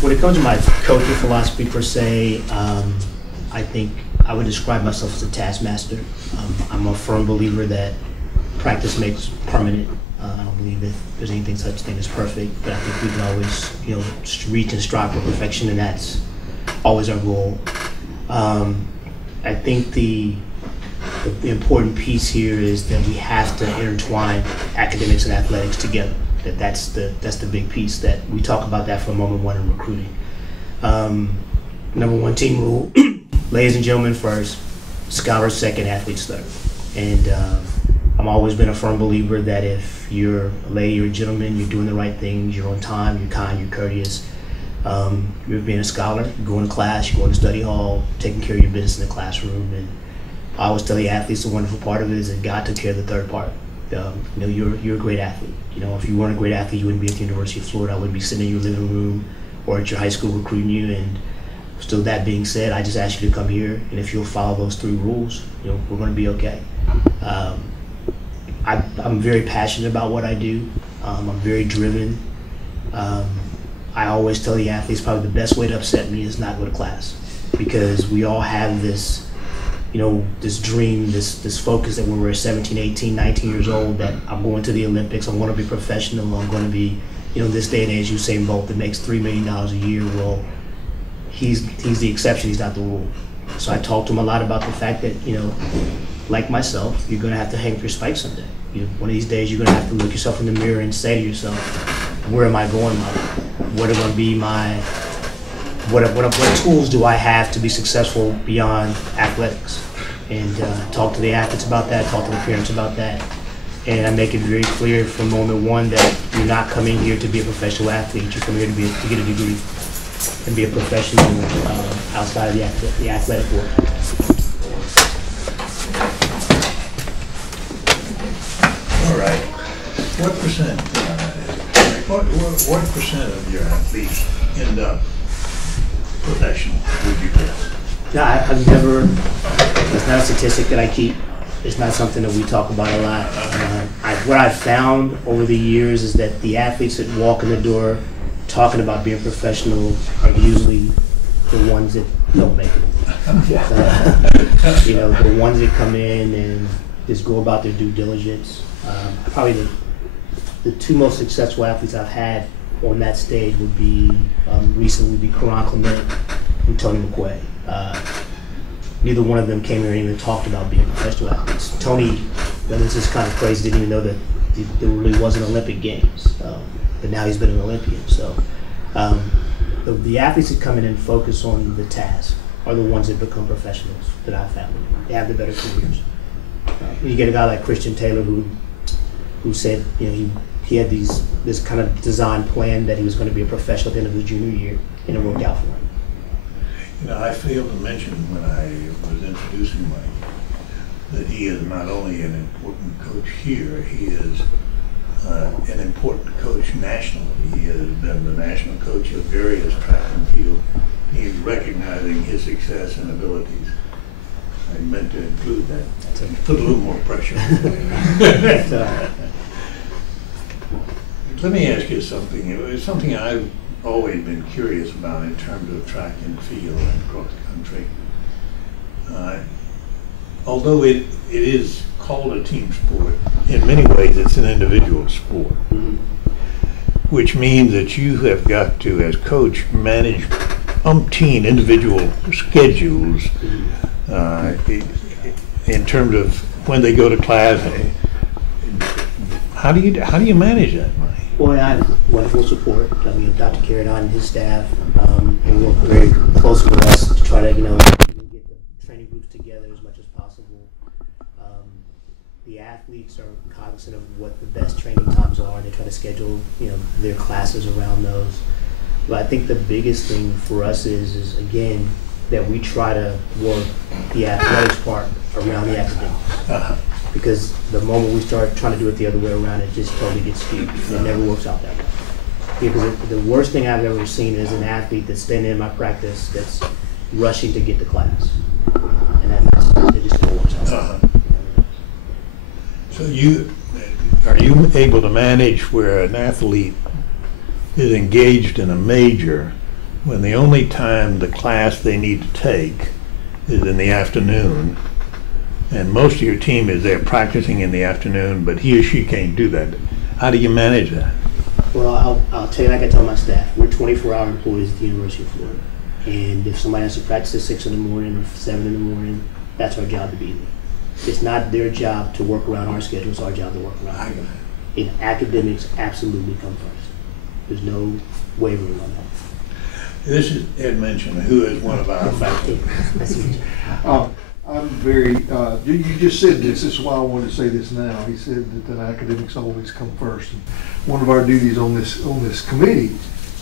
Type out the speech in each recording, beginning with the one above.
When it comes to my coaching philosophy per se, I think I would describe myself as a taskmaster. I'm a firm believer that practice makes permanent. I don't believe that there's anything such thing as perfect, but I think we can always, reach and strive for perfection, and that's always our goal. I think the important piece here is that we have to intertwine academics and athletics together. That's the big piece that we talk about that for moment one in recruiting. Number one team rule, ladies and gentlemen first, scholars second, athletes third. And I've always been a firm believer that if you're a lady or a gentleman, you're doing the right things, you're on time, you're kind, you're courteous, you're being a scholar, you're going to class, you're going to study hall, taking care of your business in the classroom. And I always tell the athletes the wonderful part of it is that God took care of the third part. You're a great athlete. If you weren't a great athlete, you wouldn't be at the University of Florida. I wouldn't be sitting in your living room or at your high school recruiting you. And still, that being said, I just ask you to come here, and if you'll follow those 3 rules, we're going to be okay. I'm very passionate about what I do. I'm very driven. I always tell the athletes probably the best way to upset me is not go to class, because we all have this this dream, this focus that when we're 17, 18, 19 years old, that I'm going to the Olympics, I'm going to be professional, I'm going to be, this day and age, Usain Bolt that makes $3 million a year. Well, he's the exception, he's not the rule. So I talk to him a lot about the fact that, like myself, you're going to have to hang up your spikes someday. One of these days, you're going to have to look yourself in the mirror and say to yourself, where am I going in my life? What are going to be my what tools do I have to be successful beyond athletics? And talk to the athletes about that, talk to the parents about that. And I make it very clear from moment one that you're not coming here to be a professional athlete. You're coming here to get a degree and be a professional outside of the athletic world. All right. What percent of your athletes end up professional, would you guess? No, I've never, it's not a statistic that I keep. It's not something that we talk about a lot. What I've found over the years is that the athletes that walk in the door talking about being professional are usually the ones that don't make it. The ones that come in and just go about their due diligence. Probably the 2 most successful athletes I've had on that stage would be recently would be Karan Clement and Tony McQuay. Neither one of them came here and even talked about being professional athletes. Tony, this is kind of crazy, didn't even know that there really wasn't Olympic Games, but now he's been an Olympian. So the athletes that come in and focus on the task are the ones that become professionals that I've found. They have the better careers. You get a guy like Christian Taylor who said he had this kind of design plan that he was going to be a professional at the end of his junior year, and it worked out for him. I failed to mention when I was introducing Mike that he is not only an important coach here, he is an important coach nationally. He has been the national coach of various track and field. He is recognizing his success and abilities. I meant to include that. Put a little more pressure. Let me ask you something. It's something I've always been curious about in terms of track and field and cross country. Although it is called a team sport, in many ways it's an individual sport, which means that you have got to, as coach, manage umpteen individual schedules in terms of when they go to class. How do you manage that, Mike? Well, I have wonderful support. Dr. Carradine and his staff, they work very closely with us to try to, get the training groups together as much as possible. The athletes are cognizant of what the best training times are, and they try to schedule, their classes around those. But I think the biggest thing for us is again, that we try to work the athletics part around the academics. Because the moment we start trying to do it the other way around, it just totally gets skewed. It never works out that way. Because the worst thing I've ever seen is an athlete that's standing in my practice that's rushing to get to class. And it just never works out. So are you able to manage where an athlete is engaged in a major when the only time the class they need to take is in the afternoon, and most of your team is there practicing in the afternoon, but he or she can't do that. How do you manage that? Well, I'll tell you, like I tell my staff, we're 24-hour employees at the University of Florida. And if somebody has to practice at 6 in the morning or 7 in the morning, that's our job to be there. It's not their job to work around our schedule, it's our job to work around them. And academics absolutely come first. There's no wavering on that. This is Ed Minchin, who is one of our faculty. I'm very, you just said this is why I wanted to say this now. He said that academics always come first. And one of our duties on this committee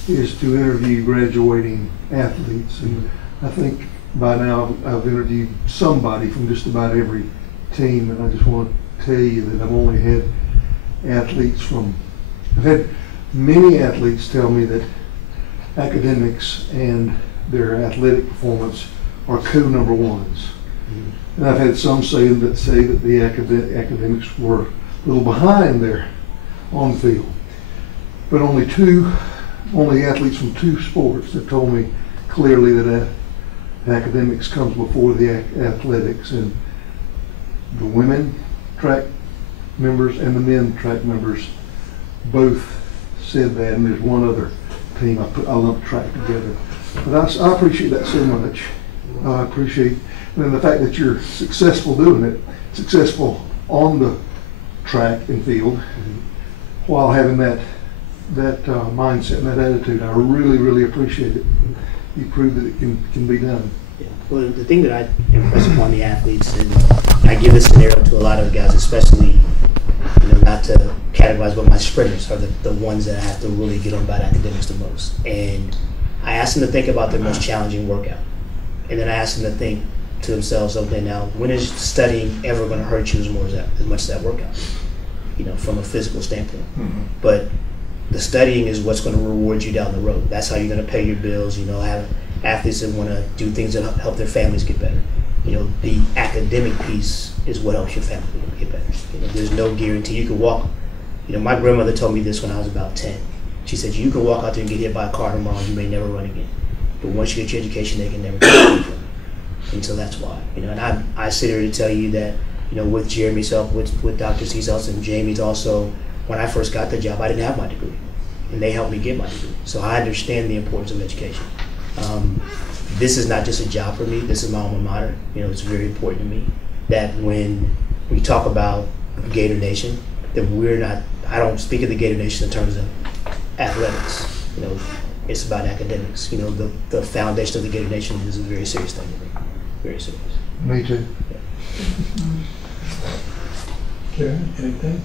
is to interview graduating athletes. And I think by now I've interviewed somebody from just about every team, and I just want to tell you that I've only had I've had many athletes tell me that academics and their athletic performance are co-number ones. And I've had some say that the academics were a little behind there on field. But only athletes from 2 sports have told me clearly that academics comes before the athletics, and the women track members and the men track members both said that, and there's one other team I lump track together. But I appreciate that so much. I appreciate and the fact that you're successful doing it, successful on the track and field, while having that mindset and that attitude. I really, really appreciate it. You prove that it can be done. Yeah. Well, the thing that I impress upon the athletes, and I give this scenario to a lot of the guys, especially, not to categorize, but my sprinters are the ones that I have to really get on about academics the most. And I ask them to think about their most challenging workout. And then I ask them to think to themselves, okay, now when is studying ever going to hurt you as much as that workout? From a physical standpoint. But the studying is what's going to reward you down the road. That's how you're going to pay your bills. Have athletes that want to do things that help their families get better. The academic piece is what helps your family get better. There's no guarantee you can walk. My grandmother told me this when I was about 10. She said, you can walk out there and get hit by a car tomorrow, you may never run again. But once you get your education, they can never take it from you. And so that's why. And I sit here to tell you that, with Jeremy's help, with Dr. C's help, and Jamie's also, when I first got the job, I didn't have my degree. And they helped me get my degree. So I understand the importance of education. This is not just a job for me, this is my alma mater. It's very important to me that when we talk about Gator Nation, that I don't speak of the Gator Nation in terms of athletics. It's about academics. The foundation of the Gator Nation is a very serious thing to me. Very serious. Me too. Yeah. Karen, anything?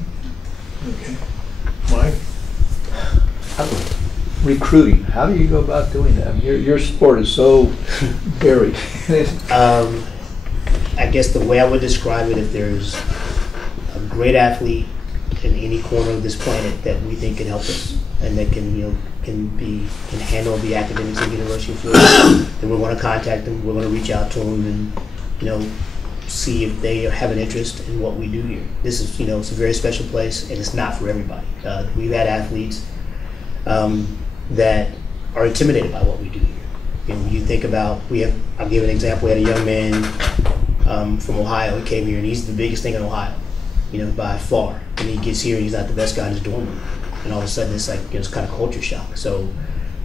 Okay. Mike? Recruiting. How do you go about doing that? Your sport is so varied. I guess the way I would describe it, if there's a great athlete in any corner of this planet that we think can help us and that can handle the academics at the University of Florida, then we're going to contact them. We're going to reach out to them and see if they have an interest in what we do here. This is it's a very special place, and it's not for everybody. We've had athletes that are intimidated by what we do here. When you think about, I'll give an example. We had a young man from Ohio. He came here, and he's the biggest thing in Ohio, by far. And he gets here, and he's not the best guy in his dorm room. And all of a sudden, it's like it's kind of culture shock. So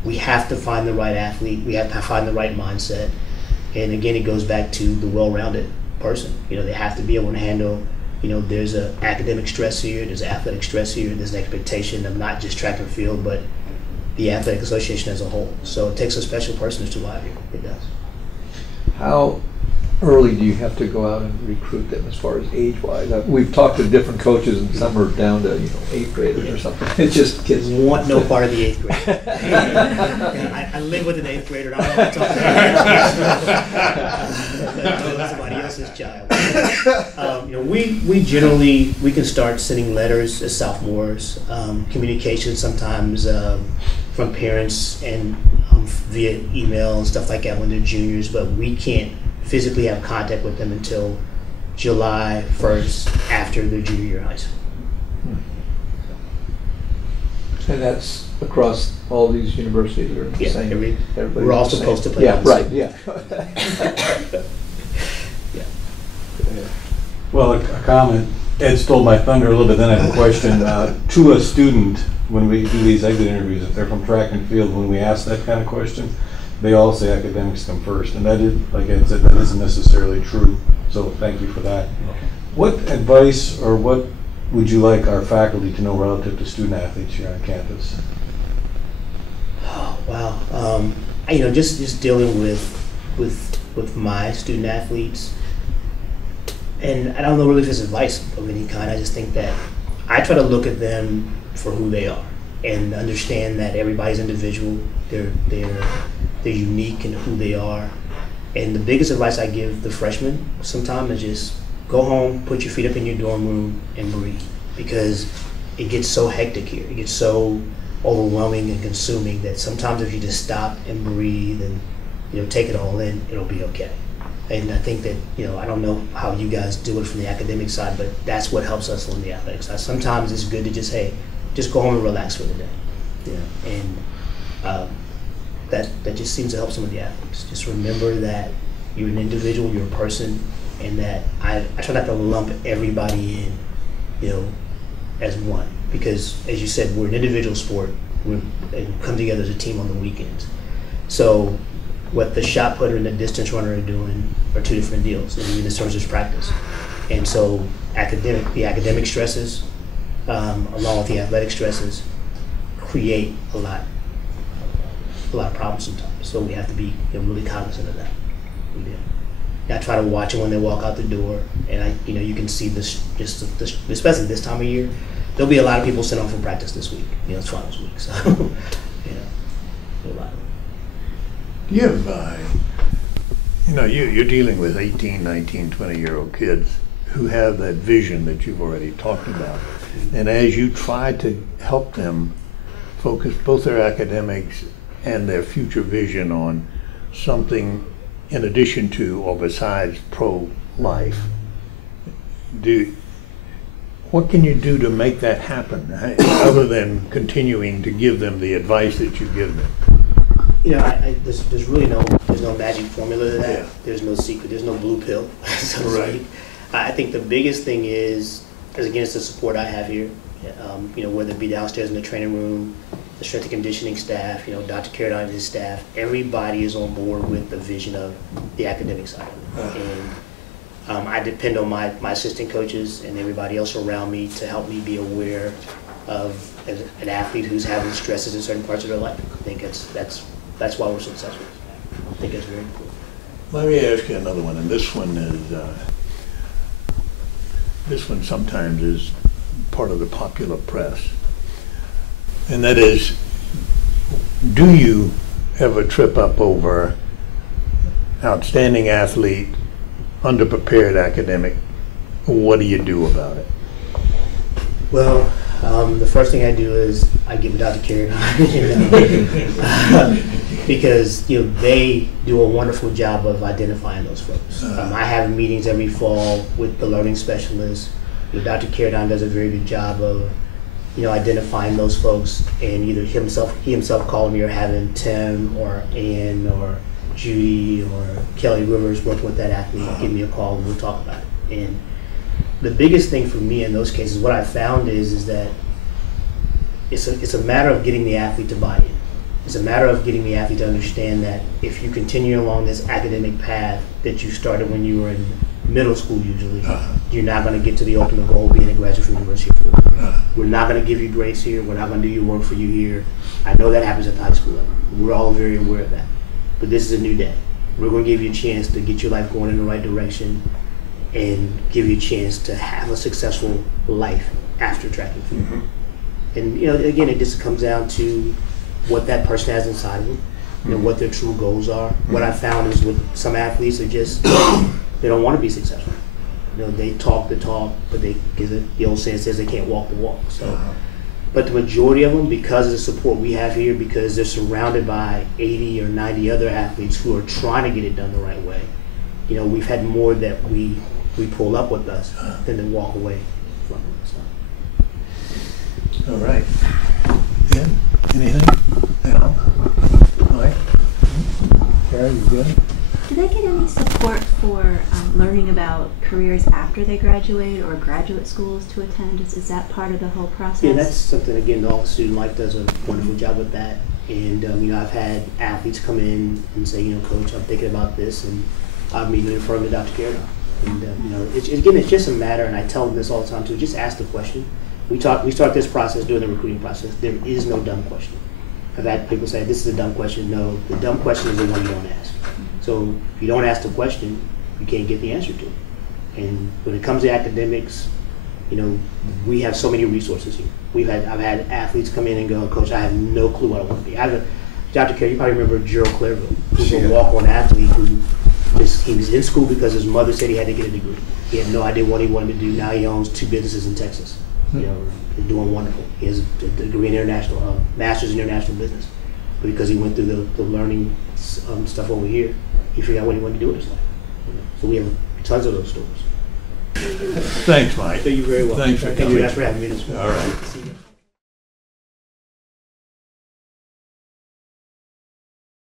we have to find the right athlete. We have to find the right mindset. And again, it goes back to the well-rounded person. They have to be able to handle. There's an academic stress here. There's athletic stress here. There's an expectation of not just track and field, but the athletic association as a whole. So it takes a special person to survive here. It does. How early do you have to go out and recruit them as far as age-wise? We've talked to different coaches, and some are down to 8th graders or something. It's just kids. Want no part of the 8th grade. I live with an 8th grader. I don't want to talk to somebody else's child. We generally can start sending letters as sophomores, communication sometimes from parents and via email and stuff like that when they're juniors, but we can't physically have contact with them until July 1st after their junior year of high school. And that's across all these universities are the Yeah, same? Everybody's we're all the same? supposed to play Yeah, on the right, same. yeah. Yeah. Well, a comment. Ed stole my thunder a little bit, then I have a question. To a student, when we do these exit interviews, if they're from track and field, when we ask that kind of question, they all say academics come first. And that is, like Ed said, that isn't necessarily true. So thank you for that. What advice or what would you like our faculty to know relative to student athletes here on campus? Oh, wow. Just dealing with my student athletes, and I don't know really if it's advice of any kind. I just think that I try to look at them for who they are and understand that everybody's individual. They're unique in who they are. And the biggest advice I give the freshmen sometimes is just go home, put your feet up in your dorm room, and breathe, because it gets so hectic here. It gets so overwhelming and consuming that sometimes if you just stop and breathe and take it all in, it'll be okay. And I think that I don't know how you guys do it from the academic side, but that's what helps us on the athletic side. Sometimes it's good to just go home and relax for the day. And that just seems to help some of the athletes. Just remember that you're an individual, you're a person, and that I try not to lump everybody in, as one. Because, as you said, we're an individual sport. We come together as a team on the weekends. So what the shot putter and the distance runner are doing are two different deals, and in terms of practice. And so the academic stresses, along with the athletic stresses, create a lot of problems sometimes. So we have to be really cognizant of that. We do. I try to watch them when they walk out the door, and you can see this, especially this time of year. There'll be a lot of people sent home from practice this week. It's finals week, so a lot of them. Do you have, you're dealing with 18, 19, 20-year-old kids who have that vision that you've already talked about. And as you try to help them focus both their academics and their future vision on something in addition to or besides pro-life, what can you do to make that happen, other than continuing to give them the advice that you give them? There's really no magic formula to that. Yeah. There's no secret. There's no blue pill, so to Right. speak. I think the biggest thing is again, it's the support I have here. Whether it be downstairs in the training room, the strength and conditioning staff, Dr. Carradine and his staff, everybody is on board with the vision of the academic side of it. And I depend on my assistant coaches and everybody else around me to help me be aware of an athlete who's having stresses in certain parts of their life. I think that's why we're successful. I think that's very important. Let me ask you another one, and this one sometimes is part of the popular press. And that is, do you ever trip up over outstanding athlete, underprepared academic? What do you do about it? Well, the first thing I do is I give it out to Carradine, because they do a wonderful job of identifying those folks. I have meetings every fall with the learning specialists. Dr. Carradine does a very good job of identifying those folks, and either he himself calling me or having Tim or Ann or Judy or Kelly Rivers working with that athlete give me a call and we'll talk about it. And the biggest thing for me in those cases, what I found is that it's a matter of getting the athlete to buy in. It's a matter of getting the athlete to understand that if you continue along this academic path that you started when you were in middle school usually, you're not going to get to the ultimate goal being a graduate from University of Florida. We're not going to give you grades here. We're not going to do your work for you here. I know that happens at the high school level. We're all very aware of that. But this is a new day. We're going to give you a chance to get your life going in the right direction and give you a chance to have a successful life after track and field. Mm-hmm. And again, it just comes down to what that person has inside of them, what their true goals are. What I found is with some athletes, they don't want to be successful. They talk the talk, but the old saying says they can't walk the walk. So, but the majority of them, because of the support we have here, because they're surrounded by 80 or 90 other athletes who are trying to get it done the right way, we've had more that we pull up with us than to walk away from it. So. All right. Ken, anything? Al? Mike? Karen, you good? Do they get any support for learning about careers after they graduate or graduate schools to attend? Is that part of the whole process? Yeah, that's something, again, the Office of Student Life does a wonderful job with that. And, you know, I've had athletes come in and say, you know, Coach, I'm thinking about this, and I've been in front of Dr. Carey. And, you know, again, it's just a matter, and I tell them this all the time too, just ask the question. We start this process during the recruiting process. There is no dumb question. I've had people say, this is a dumb question. No, the dumb question is the one you don't ask. So if you don't ask the question, you can't get the answer to it. And when it comes to academics, you know, we have so many resources here. I've had athletes come in and go, Coach, I have no clue what I want to be. Dr. Carey, you probably remember Gerald Clairville, who's a walk-on athlete who he was in school because his mother said he had to get a degree. He had no idea what he wanted to do. Now he owns 2 businesses in Texas. You know, he's doing wonderful. He has a degree in international, master's in international business. But because he went through the learning stuff over here, he figured out what he wanted to do with his life. You know? So we have tons of those stories. Thanks, Mike. Thank you very well. Thanks for Thank you coming. guys for having me this morning. All right.